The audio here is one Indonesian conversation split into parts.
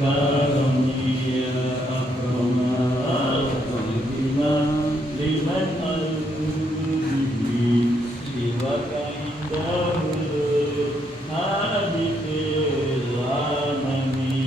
كرمي يا أكرم الخلق لمن ألوذ سواك عنده حادث العالمين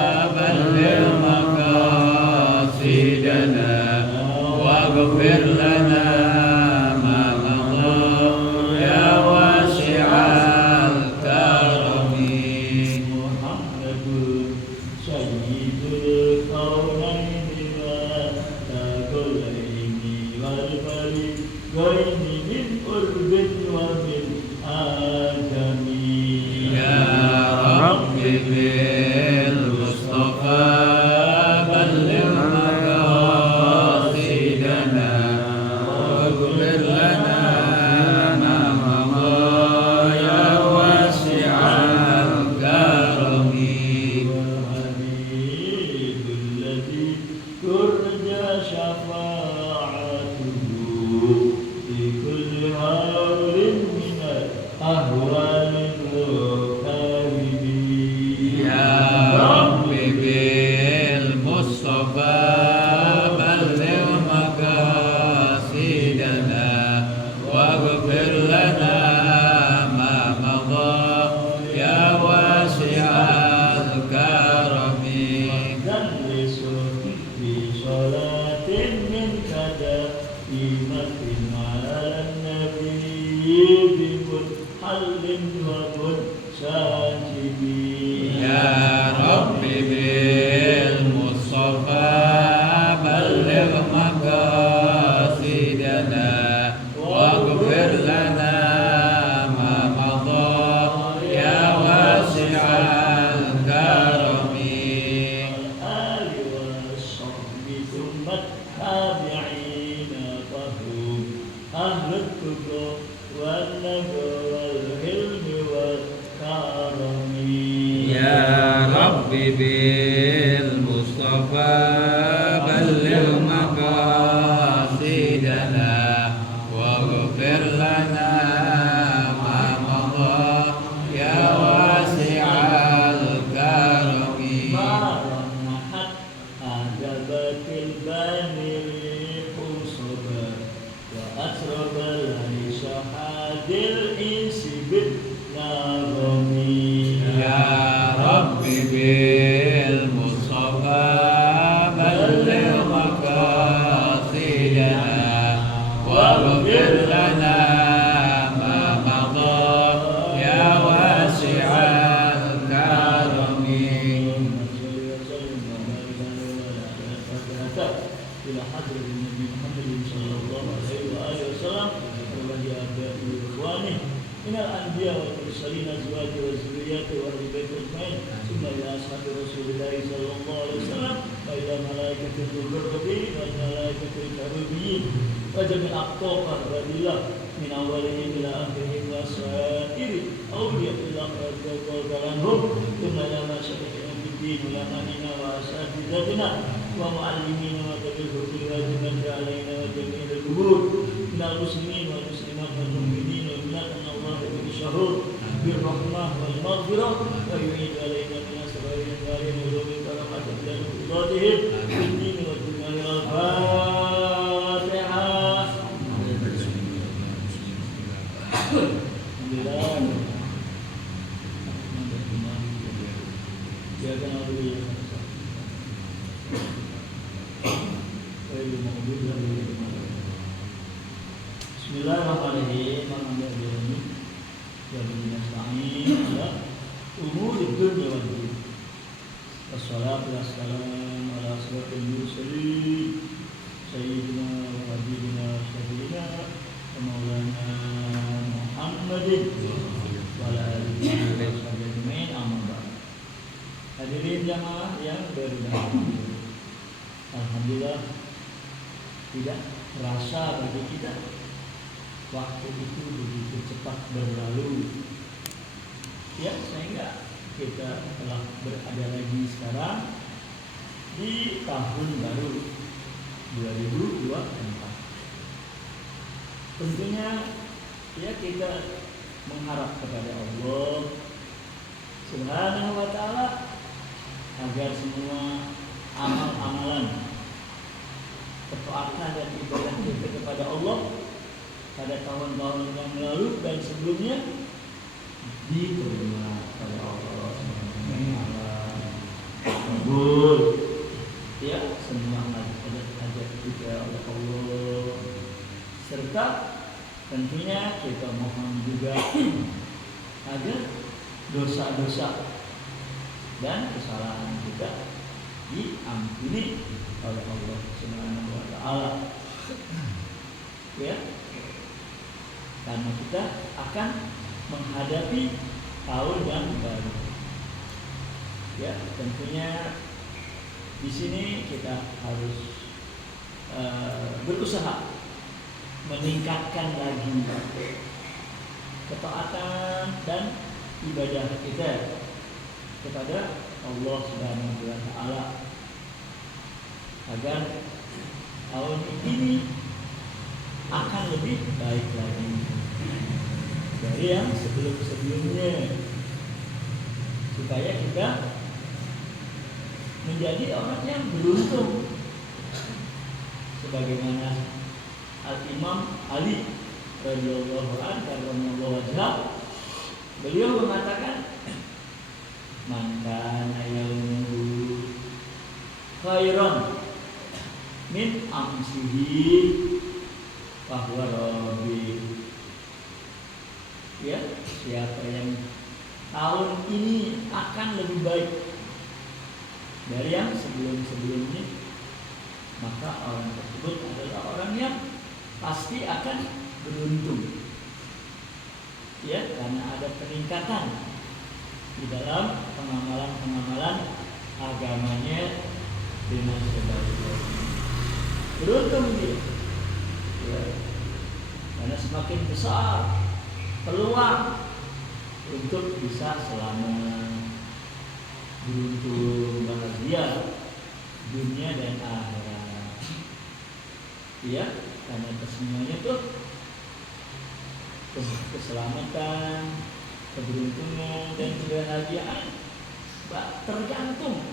بالمصطفى بلغ مقاصدنا واغفر لنا ما مضى وجميع الأقطاب الرذيلة من أولهم إلى آخرهم وسائر أولياء الله رضي الله عنهم ثم إلى مشايخنا في الدين علمائنا وأساتذتنا ومعلمينا وتبلغ الواجبات علينا وجميع القبور من المسلمين والمسلمات والمؤمنين والمؤمنات أن الله بالشهور بالرحمة والمغفرة ويعيد علينا من أسرار الدارين ولوم الكرامات إلى قضاتهم في الدين والدنيا الفاتحة. Alhamdulillah. Ya kan Allah. Bismillahirrahmanirrahim. Alhamdulillah. Ya bismillahirrahmanirrahim. Ya umur dunya wal din. Wassalatu wassalamu ala asyrafil mursalin sayyidina wa habibina syafiina wa maulana Muhammadin wa ala alihi wa sahbihi amma ba'd. Hadirin jamaah yang berbahagia. Alhamdulillah tidak terasa bagi kita waktu itu begitu cepat berlalu. Ya, sehingga kita telah berada lagi sekarang di tahun baru 2024. Tentunya ya kita mengharap kepada Allah Subhanahu wa ta'ala agar semua amal-amalan ketaatan dan ibadah kita kepada Allah pada tahun-tahun yang lalu dan sebelumnya diterima oleh Allah Subhanahu wa ta'ala. Kabul ya semua hajat kita oleh Allah, serta tentunya kita mohon juga agar dosa-dosa dan kesalahan kita diampuni oleh Allah Subhanahu wa ta'ala. Ya. Karena kita akan menghadapi tahun yang baru. Ya, tentunya di sini kita harus berusaha meningkatkan lagi ketaatan dan ibadah kita kepada Allah Subhanahu wa ta'ala agar tahun ini akan lebih baik lagi dari yang sebelum-sebelumnya, supaya kita menjadi orang yang beruntung sebagaimana Al-Imam Ali radhiyallahu anhu karramallahu wajhah, beliau mengatakan man kana yawmuhu khairan min amsihi bahwa Rabbi. Ya, siapa yang tahun ini akan lebih baik dari yang sebelum-sebelumnya, maka orang tersebut adalah orang yang pasti akan beruntung. Ya, karena ada peningkatan di dalam pengamalan-pengamalan agamanya dengan sebaik-baiknya. Beruntung dia. Ya, karena semakin besar peluang untuk bisa selamat, beruntung, bahagia dunia dan akhirat. Ya, karena kesemuanya itu keselamatan, keberuntungan dan kebahagiaan tergantung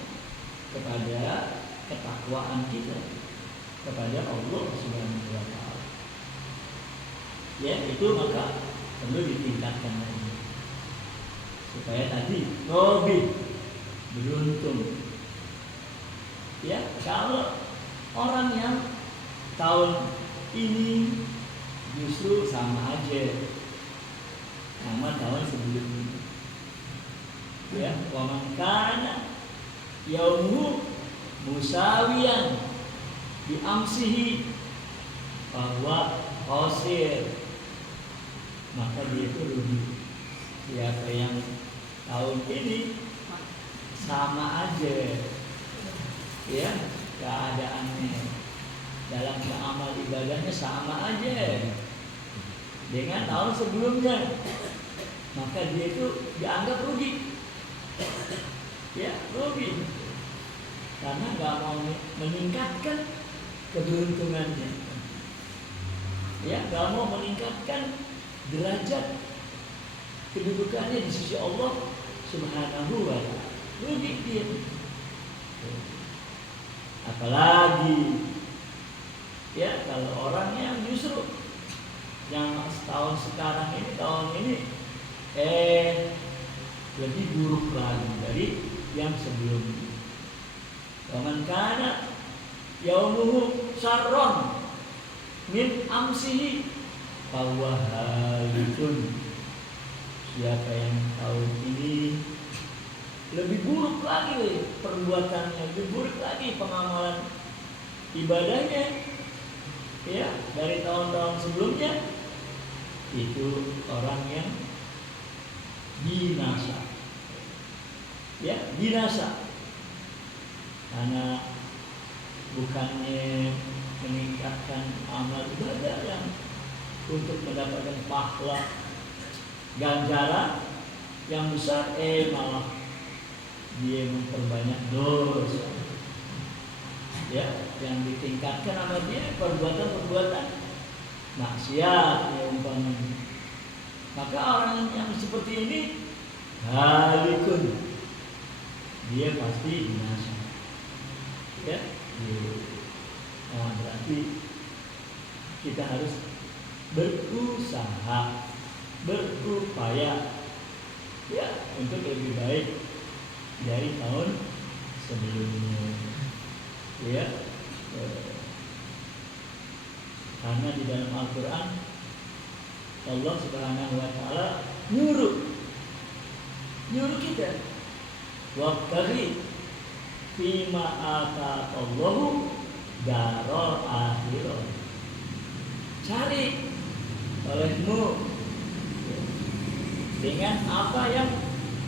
kepada ketakwaan kita kepada Allah Subhanahu wa ta'ala. Ya, itu maka perlu ditingkatkan lagi supaya tadi lebih beruntung. Ya, kalau orang yang tahun ini justru sama aja sama tahun sebelumnya. Ya, wa man kana yaumu musawiyan bi amsihi bahwa qasir, maka dia itu rugi. Siapa yang tahun ini sama aja ya keadaannya dalam amal ibadahnya sama aja dengan tahun sebelumnya, maka dia itu dianggap rugi. Ya, rugi. Karena nggak mau meningkatkan keberuntungannya. Ya, nggak mau meningkatkan derajat kedudukannya di sisi Allah Subhanahu wa ta'ala. Rugi dia. Apalagi ya kalau orang yang justru yang tahun sekarang ini, tahun ini lebih buruk lagi dari yang sebelumnya. Waman kana yaumuhu syarron min amsihi fahuwa halikun. Siapa yang tahun ini lebih buruk lagi perbuatannya, lebih buruk lagi pengamalan ibadahnya ya dari tahun-tahun sebelumnya, itu orang yang binasa. Ya, binasa. Karena bukannya meningkatkan amal ibadah yang untuk mendapatkan pahala ganjaran yang besar, malah dia memperbanyak dosa. Ya, yang ditingkatkan sama dia perbuatan-perbuatan maksiat ya umpamanya. Maka orang yang seperti ini halikun, dia pasti binasa. Ya, berarti kita harus berusaha, berupaya ya untuk lebih baik dari tahun sebelumnya. Ya, karena di dalam Al-Quran Allah Subhanahu wa ta'ala nyuruh kita wabtaghi fima ataqallahu darul akhirah. Cari olehmu dengan apa yang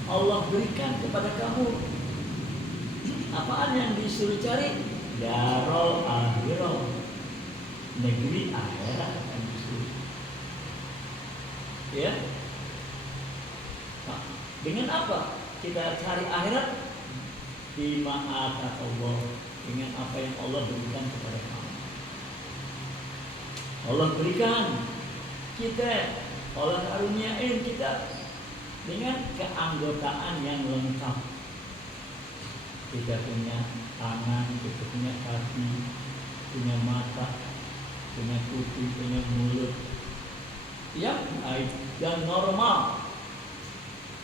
Allah berikan kepada kamu. Apaan yang disuruh cari? Darul akhirah, negeri akhirat. Ya. Nah, dengan apa kita cari akhirat? Bima ataqallah, dengan apa yang Allah berikan kepada kamu. Allah berikan kita, Allah karuniain kita dengan keanggotaan yang lengkap. Kita punya tangan, kita punya kaki, punya mata, punya kuping, punya mulut yang baik dan normal.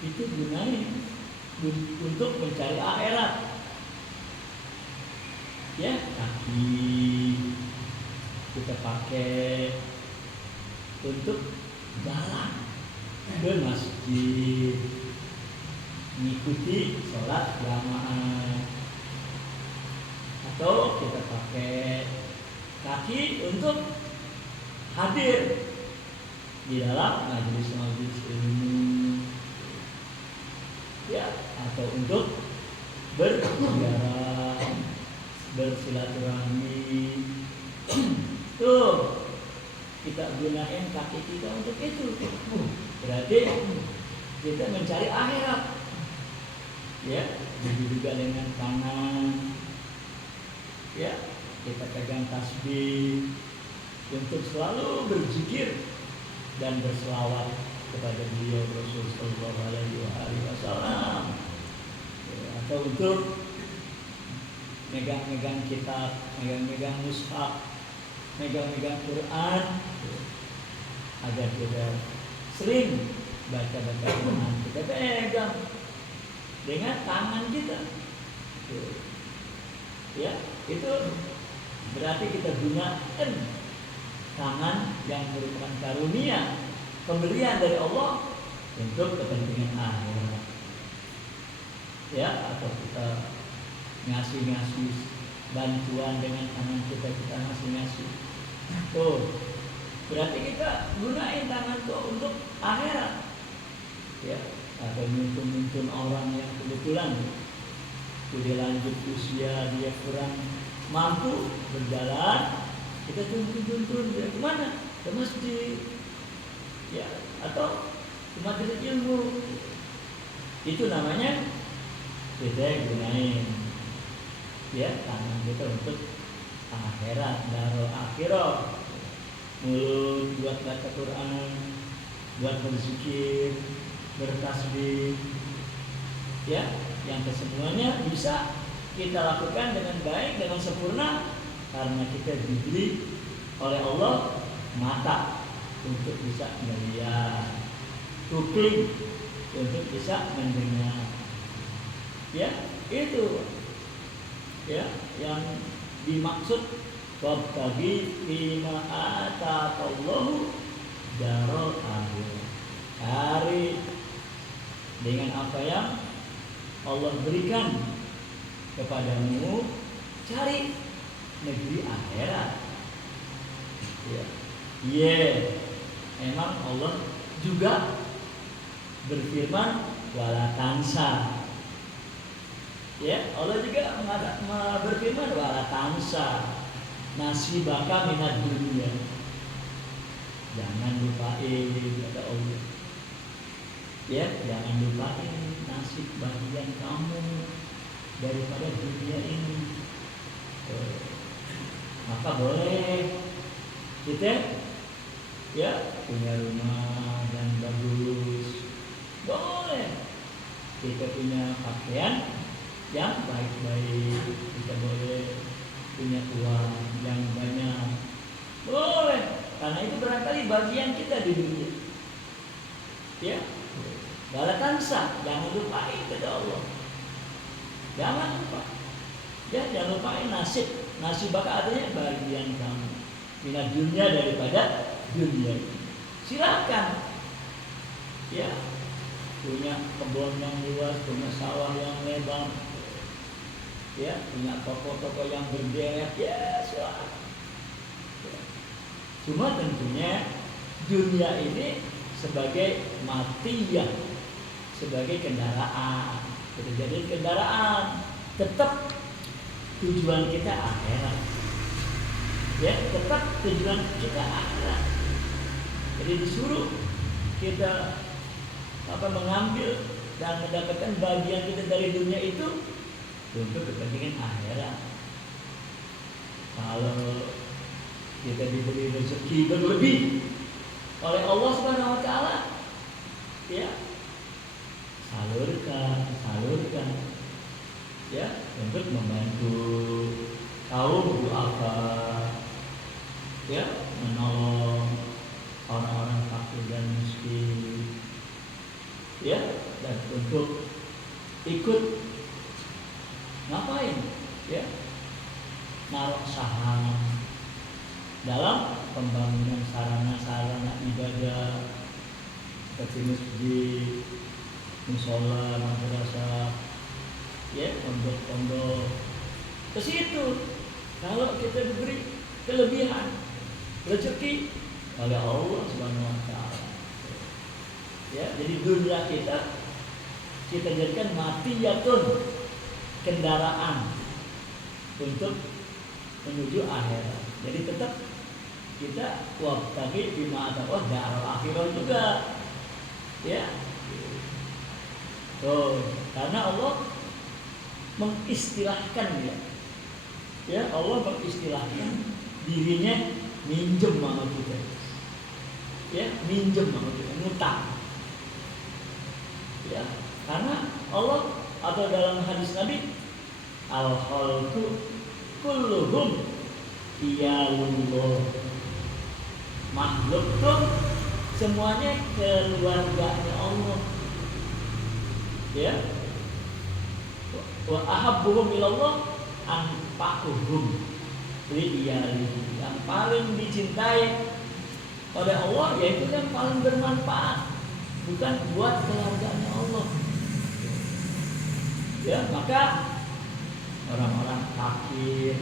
Itu gunanya untuk mencari akhirat. Ya, kaki kita pakai untuk jalan ke masjid, mengikuti sholat jamaah, atau kita pakai kaki untuk hadir di dalam majelis ilmu, ya, atau untuk berziarah, bersilaturahmi. Tuh, kita gunain kaki kita untuk itu. Berarti kita mencari akhirat. Ya, begitu juga dengan tangan. Ya, kita pegang tasbih untuk selalu berzikir dan berselawat kepada beliau Rasul sallallahu alaihi wasallam. Ya, atau untuk megang-megang kitab, megang-megang mushaf, megang-megang Quran, agar kita sering baca-baca Quran. Kita pegang dengan tangan kita. Ya, itu berarti kita gunakan tangan yang merupakan karunia, pemberian dari Allah untuk kepentingan akhirat. Ya, atau kita ngasih bantuan dengan tangan kita ngasih. Tuh, berarti kita gunain tangan tuh untuk akhirat. Ya, atau nuntun orang yang kebetulan sudah lanjut usia, dia kurang mampu berjalan, kita tuntun dia kemana? Ke masjid, ya, atau ke majelis ilmu. Itu namanya kita gunain, ya, tangan kita untuk akhirat, darul akhirah. Mulut buat baca Quran, buat berzikir, bertasbih, ya, yang kesemuanya bisa kita lakukan dengan baik, dengan sempurna, karena kita diberi oleh Allah mata untuk bisa melihat, kuping untuk bisa mendengar, ya, itu, ya, yang dimaksud wabtaghi fima ataqallahu darul akhirah. Cari dengan apa yang Allah berikan kepadamu, cari negeri akhirat. Ya, emang Allah juga berfirman wala tansa. Ya, Allah juga berfirman wala tansa nasibaka minad dunya. Jangan lupain, kata Allah. Ya, jangan lupain nasib bagian kamu daripada dunia ini. Maka boleh kita, ya, punya rumah dan bagus, boleh kita punya pakaian yang baik-baik, kita boleh punya uang yang banyak, boleh, karena itu barangkali bagian kita di dunia. Ya, wala tansa, jangan lupain, kata Allah. Jangan lupa. Ya, jangan lupain nasib bakal artinya bagian kamu minat dunia daripada dunia ini. Silakan, ya, punya kebun yang luas, punya sawah yang lebar, ya, punya toko-toko yang berderet, ya, silakan. Ya. Cuma tentunya dunia ini sebagai matiyah, sebagai kendaraan. Kita jadi kendaraan, tetap tujuan kita akhirat. Ya, tetap tujuan kita akhirat. Jadi disuruh kita mengambil dan mendapatkan bagian kita dari dunia itu untuk kepentingan akhirat. Kalau kita diberi rezeki berlebih oleh Allah Subhanahu wa taala, ya, salurkan, ya, untuk membantu kaum duafa, ya, menolong orang-orang fakir dan miskin, ya, dan untuk ikut ngapain, ya, naruh saham dalam pembangunan sarana-sarana ibadah seperti masjid, musola, madrasah, ya, pondok-pondok. Ke situ kalau kita diberi kelebihan rezeki oleh Allah Subhanahu wa taala, ya, jadi dunia kita jadikan matiyatun, kendaraan untuk menuju akhirat. Jadi tetap kita wabtaghi bima ataqwa darul akhirah juga, ya. Karena Allah mengistilahkan, ya, Allah mengistilahkan dirinya minjem sama kita, ya, minjem sama kita, ngutang, ya, karena Allah, atau dalam hadis Nabi, al khalqu kulluhum iyalullah, makhluk tuh semuanya keluarganya Allah, ya. Wa ahabbuhum ilallah anfa'uhum li'iyalihi, yang paling dicintai oleh Allah yaitu yang paling bermanfaat, bukan buat keluarganya Allah. Ya, maka orang-orang fakir,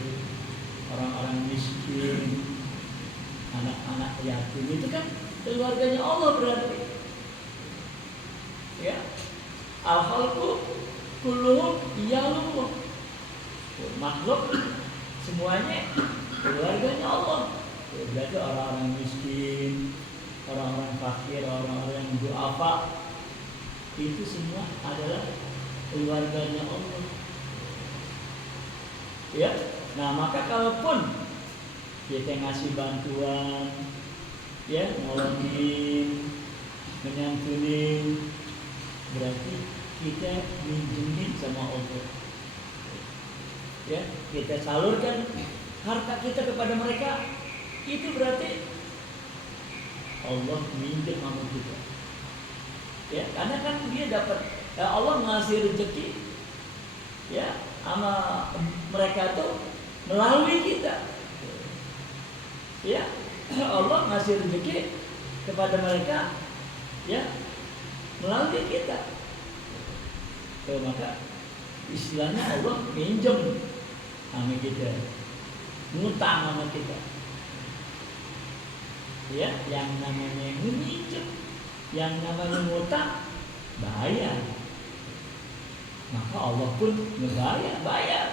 orang-orang miskin, anak-anak yatim itu kan keluarganya Allah berarti. Ya, al-khalqu kulluhum iyalullah, makhluk semuanya keluarganya Allah. Berarti orang-orang miskin, orang-orang fakir, orang-orang yang duafa, itu semua adalah keluarganya Allah. Ya, nah maka kalaupun kita ngasih bantuan, ya, nolongin, menyantunin, berarti kita minjemin sama Allah. Ya, kita salurkan harta kita kepada mereka, itu berarti Allah minjem sama kita. Ya, karena kan dia dapat, ya Allah ngasih rezeki, ya, sama mereka tuh melalui kita. Ya, Allah ngasih rezeki kepada mereka, ya, melalui kita. Maka istilahnya Allah minjem sama kita, ngutang sama kita. Ya, yang namanya minjem, yang namanya ngutang, bayar. Maka Allah pun bayar.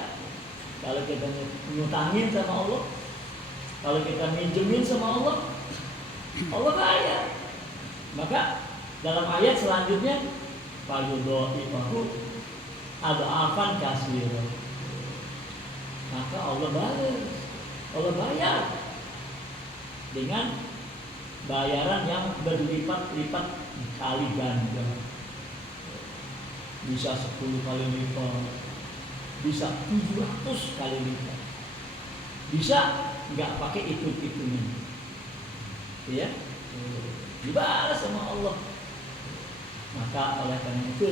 Kalau kita ngutangin sama Allah, kalau kita minjemin sama Allah, Allah bayar. Maka dalam ayat selanjutnya, fayudha'ifahu adha'afan katsira. Maka Allah bayar dengan bayaran yang berlipat-lipat kali ganda. Bisa 10 kali lipat, bisa 700 kali lipat, bisa nggak pakai hitung-hitungan, ya, dibalas sama Allah. Maka oleh karena itu,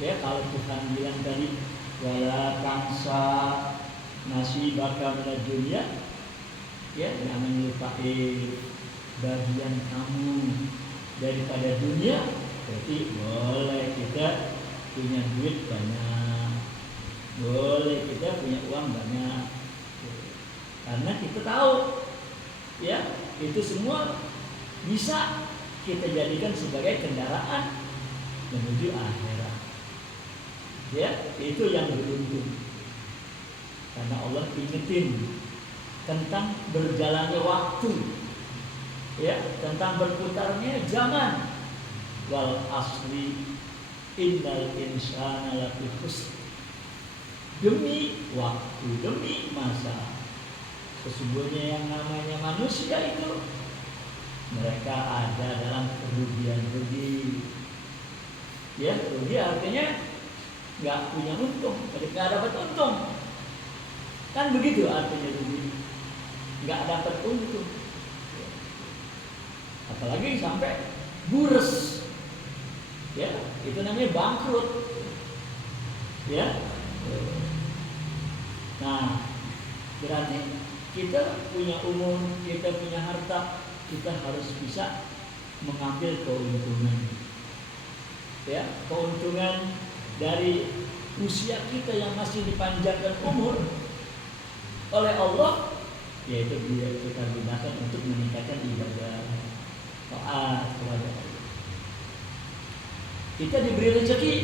ya, kalau Tuhan bilang tadi wala tansa nasibaka minad dunya, ya, jangan lupain bagian kamu daripada dunia. Berarti boleh kita punya duit banyak, boleh kita punya uang banyak, karena kita tahu, ya, itu semua bisa kita jadikan sebagai kendaraan menuju akhirat. Ya, itu yang beruntung. Karena Allah ingetin tentang berjalannya waktu, ya, tentang berputarnya zaman. Wal asri innal insana lafi khusr. Demi waktu, demi masa, sesungguhnya yang namanya manusia itu mereka ada dalam kerugian rugi. Ya, rugi artinya nggak punya untung, nggak dapat untung. Kan begitu artinya rugi, nggak dapat untung. Apalagi sampai bures, ya, itu namanya bangkrut. Ya, nah berarti kita punya umur, kita punya harta, kita harus bisa mengambil keuntungan. Ya, keuntungan dari usia kita yang masih dipanjangkan umur oleh Allah, yaitu kita gunakan untuk meningkatkan ibadah, taat kepada Allah. Kita diberi rezeki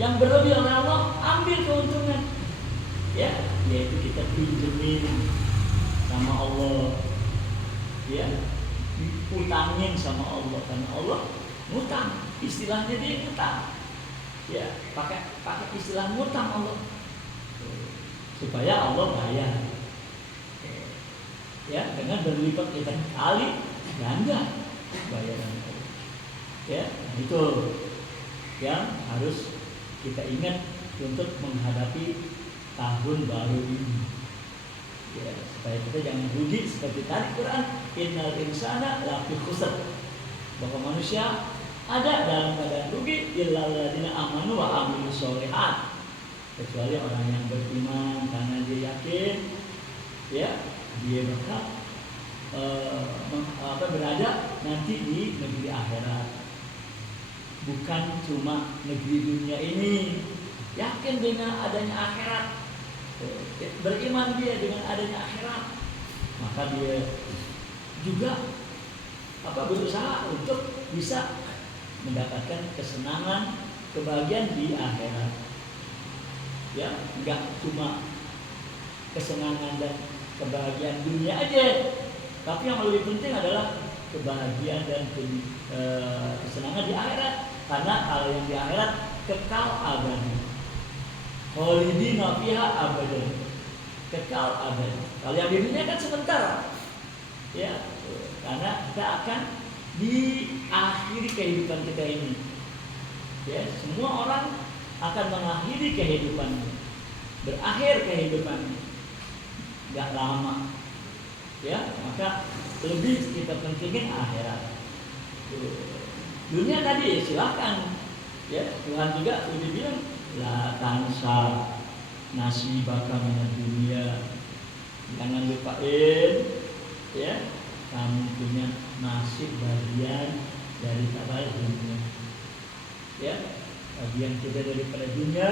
yang berlebih oleh Allah, ambil keuntungan, ya, yaitu kita pinjemin sama Allah, ya, utangin sama Allah, karena Allah ngutang, istilahnya dia ngutang, ya, pakai istilah ngutang Allah, supaya Allah bayar, ya, dengan berlipat-lipat kali ganda bayaran Allah. Ya, itu yang harus kita ingat untuk menghadapi tahun baru ini, ya, supaya kita jangan rugi seperti tadi Quran, innal insana lafi khusr, bahwa manusia ada dalam keadaan rugi illal ladzina amanu wa amilus sholihat, kecuali orang yang beriman karena dia yakin, ya, dia bakal berada nanti di negeri akhirat, bukan cuma negeri dunia ini. Yakin dengan adanya akhirat, beriman dia dengan adanya akhirat, maka dia juga berusaha untuk bisa mendapatkan kesenangan, kebahagiaan di akhirat. Ya, enggak cuma kesenangan dan kebahagiaan dunia aja, tapi yang lebih penting adalah kebahagiaan dan kesenangan di akhirat. Karena kalau yang di akhirat kekal abadi, khalidina fiha abadan, kekal abadi. Kalau yang di dunia kan sementara, ya, karena kita akan diakhiri kehidupan kita ini. Ya, semua orang akan mengakhiri kehidupannya, berakhir kehidupannya, nggak lama. Ya, maka lebih kita pentingin akhirat. Dunia tadi silahkan, ya, Tuhan juga sudah bilang la tansa nasibaka minad dunia, jangan lupain, ya, kamu punya nasib bagian dari tabal dunia, ya, bagian kita daripada dunia,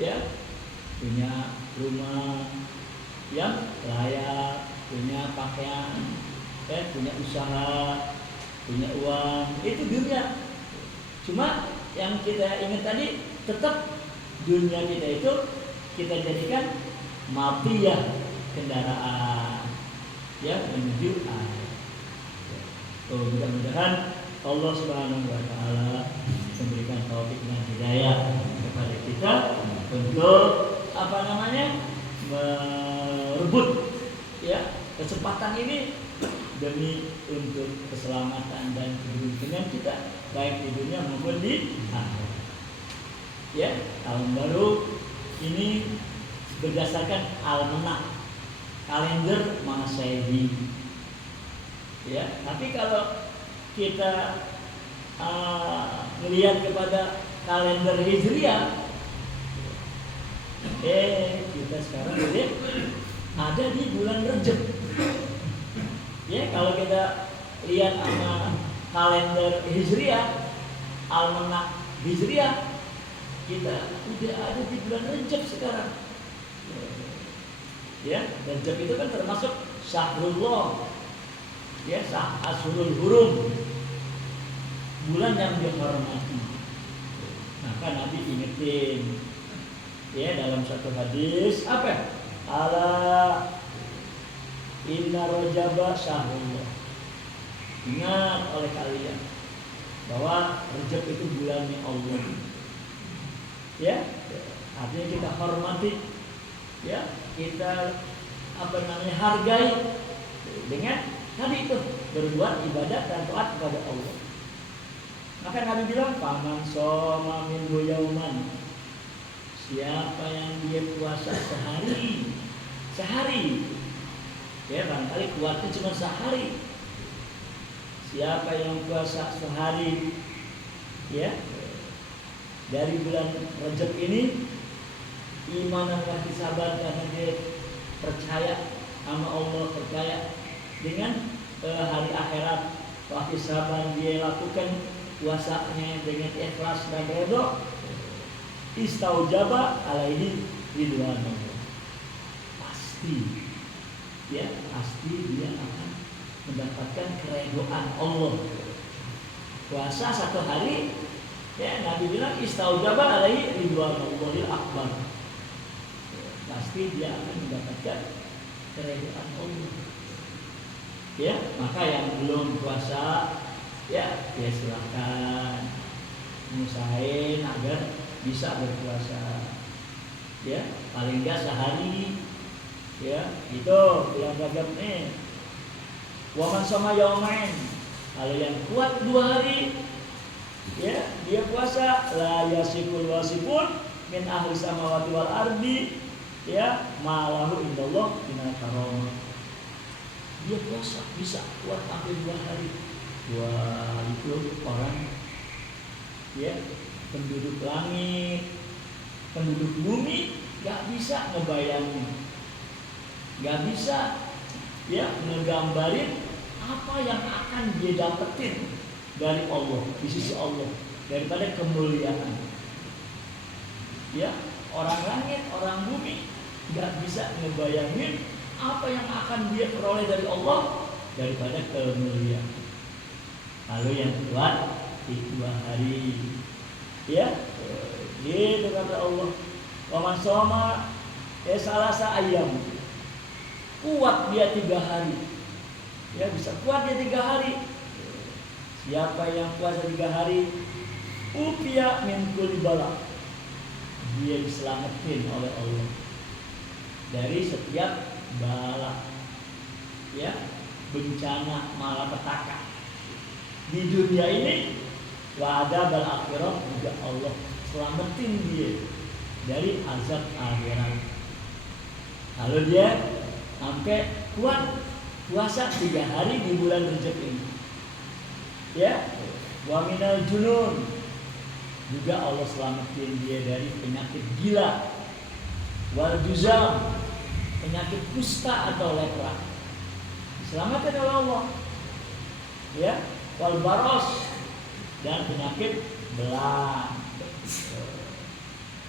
ya, punya rumah yang layak, punya pakaian, ya, punya usaha, punya uang, itu dunia. Cuma yang kita ingat tadi, tetap dunia kita itu kita jadikan mafiyah kendaraan, ya, menuju akhirat. Mudah-mudahan Allah Subhanahu wa taala memberikan taufik dan hidayah kepada kita untuk merebut, ya, kesempatan ini demi untuk keselamatan dan keberuntungan kita baik di dunia maupun di akhirat. Ya, tahun baru ini berdasarkan almanak, kalender Masehi. Ya, tapi kalau kita melihat kepada kalender Hijriah, kita sekarang ada di bulan Rejab. Ya, kalau kita lihat sama kalender Hijriah, almanak Hijriah, kita udah ada di bulan Rejab sekarang. Ya, Rejab itu kan termasuk Syahrullah, ya, Ashurul Hurum, bulan yang dihormati. Maka Nabi ingetin, ya, dalam satu hadis apa? Ala inna rajaba syahrullah. Ingat oleh kalian bahwa Rejab itu bulannya Allah. Ya, artinya kita hormati, ya, kita hargai dengan tadi itu berbuat ibadah dan taat kepada Allah. Maka Nabi bilang, "Faman shoma minhu yauman." Siapa yang dia puasa sehari, ya, barangkali kuatnya cuma sehari. Siapa yang puasa sehari, ya, dari bulan Rajab ini, iman dan ihtisaban, karena dia percaya sama Allah, percaya dengan hari akhirat, ihtisaban, dia lakukan puasanya dengan ikhlas dan redha, istaujaba alaihi ridwanullah. Pasti, ya, pasti dia akan mendapatkan keridhaan Allah. Puasa satu hari, ya, Nabi bilang istaujaba alaihi ridwanullahil akbar. Pasti dia akan mendapatkan keridhaan Allah. Ya, maka yang belum puasa, ya silahkan usahain agar bisa berpuasa, ya, paling enggak sehari, ya, itu bulan Rajab nih. Waman sama yaumain, kalau yang kuat 2 hari, ya, dia puasa, la yasikul wasifun min ahli samawati wal ardi, ya, malahu indallah minal karamah. Dia puasa bisa kuat sampai 2 hari. Wah, itu orang, ya, penduduk langit, penduduk bumi gak bisa ngebayangin, gak bisa, ya, ngegambarin apa yang akan dia dapetin dari Allah, di sisi Allah, daripada kemuliaan. Ya, orang langit, orang bumi gak bisa ngebayangin apa yang akan dia peroleh dari Allah daripada kemuliaan. Lalu yang kuat di 2 hari, ya, gitu kata Allah. Waman soma salasa ayam, kuat dia 3 hari. Ya, bisa kuat dia 3 hari. Siapa yang puasa 3 hari, upia min kulli bala, dia diselamatin oleh Allah dari setiap bala, ya, bencana malapetaka di dunia ini. Wa adzabal akhirah, juga Allah selamatin dia dari azab akhirat. Lalu dia sampai kuat puasa 3 hari di bulan Rajab ini. Ya, wa minal junun, juga Allah selamatin dia dari penyakit gila, wal juzam, penyakit kusta atau lepra, diselamatkan oleh Allah. Ya, wal baros, dan penyakit belang.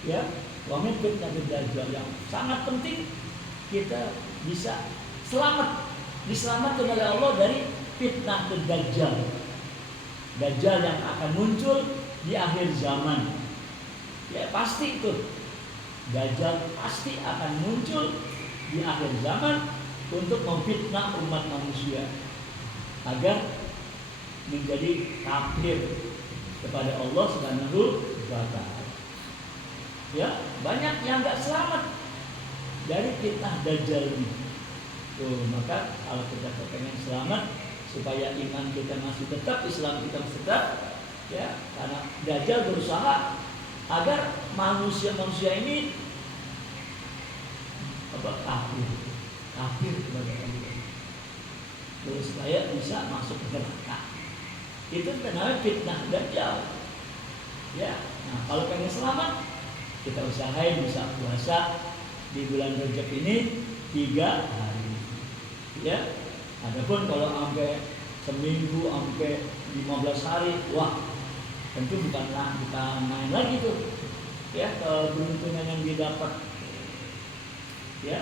Ya, wa min fitnatil dajjal, yang sangat penting kita bisa diselamatkan oleh Allah dari fitnah dajjal. Dajjal yang akan muncul di akhir zaman. Ya, pasti itu. Dajjal pasti akan muncul di akhir zaman untuk memfitnah umat manusia agar menjadi kafir kepada Allah Subhanahu wa ta'ala. Ya, banyak yang enggak selamat dari fitnah Dajjal ini. Tuh, maka kalau kita pengen selamat supaya iman kita masih tetap, Islam kita masih tetap, ya, karena Dajjal berusaha agar manusia ini kafir kepada Allah, terus supaya bisa masuk neraka. Itu namanya fitnah Dajjal. Ya, nah kalau pengen selamat, kita usahain bisa puasa di bulan Rajab ini 3 hari. Ya, adapun kalau sampai seminggu, sampai 15 hari, wah, tentu bukanlah kita main lagi tuh. Ya, keberuntungan yang didapat. Ya,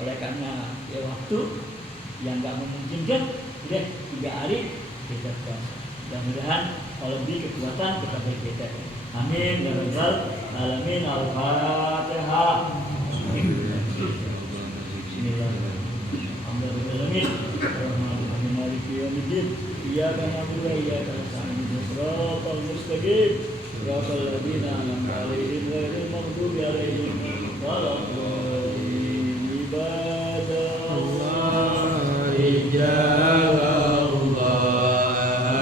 oleh karena ya waktu yang nggak memungkinkan, udah 3 hari kita puasa. Mudah-mudahan kalau lebih kekuatan kita kita. Amin ya rabbal alamin. Al-Fatihah. Bismillahirrahmanirrahim. Alhamdulillahirabbil alamin. Maliki yaumiddin. Iyyaka na'budu wa iyyaka nasta'in. Shiratal mustaqim. Shiratal ladzina an'amta 'alaihim ghairil maghdubi 'alaihim waladdallin. Ibadallah ijallallah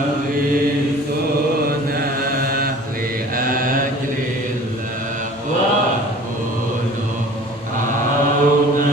aghithuna li ajlillah wa qulu auna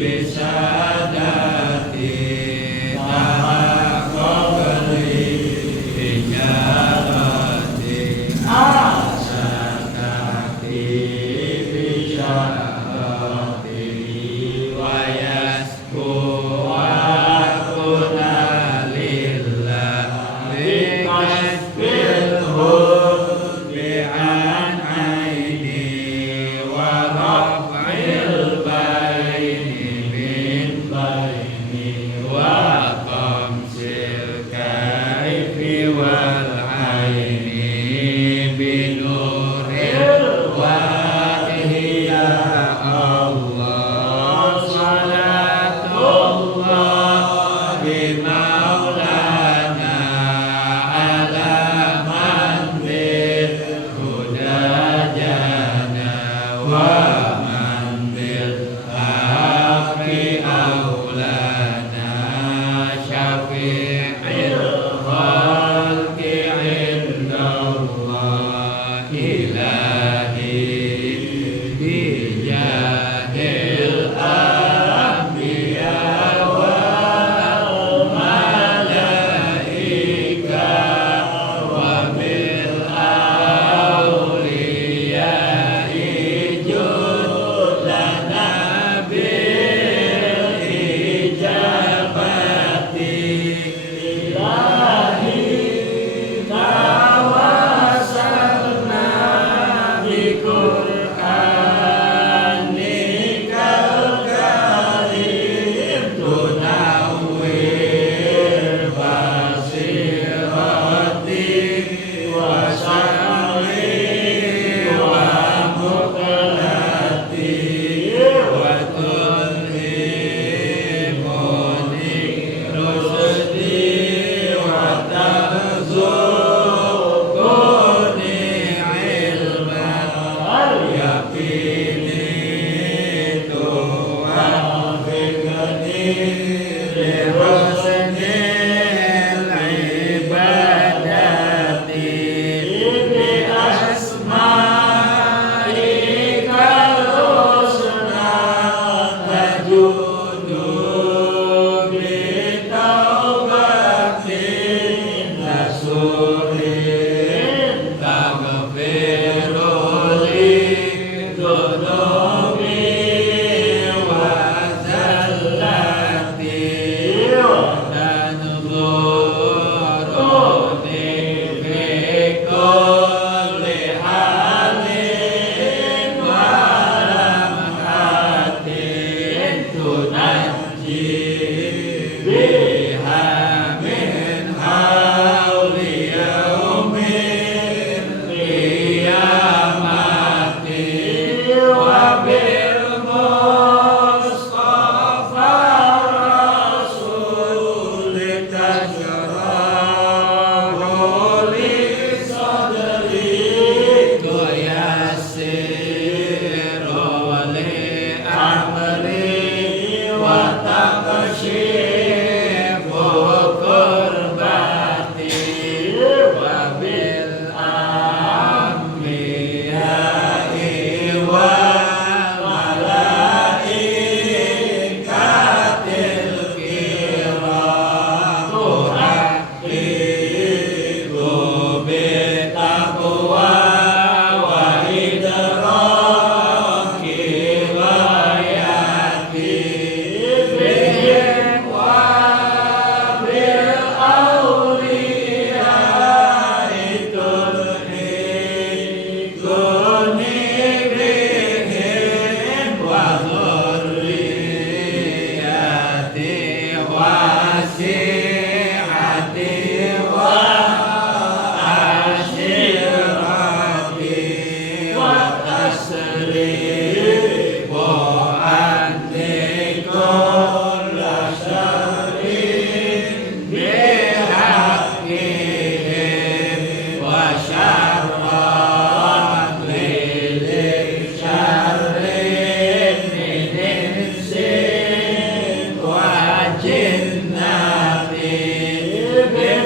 bisa dati,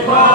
Father.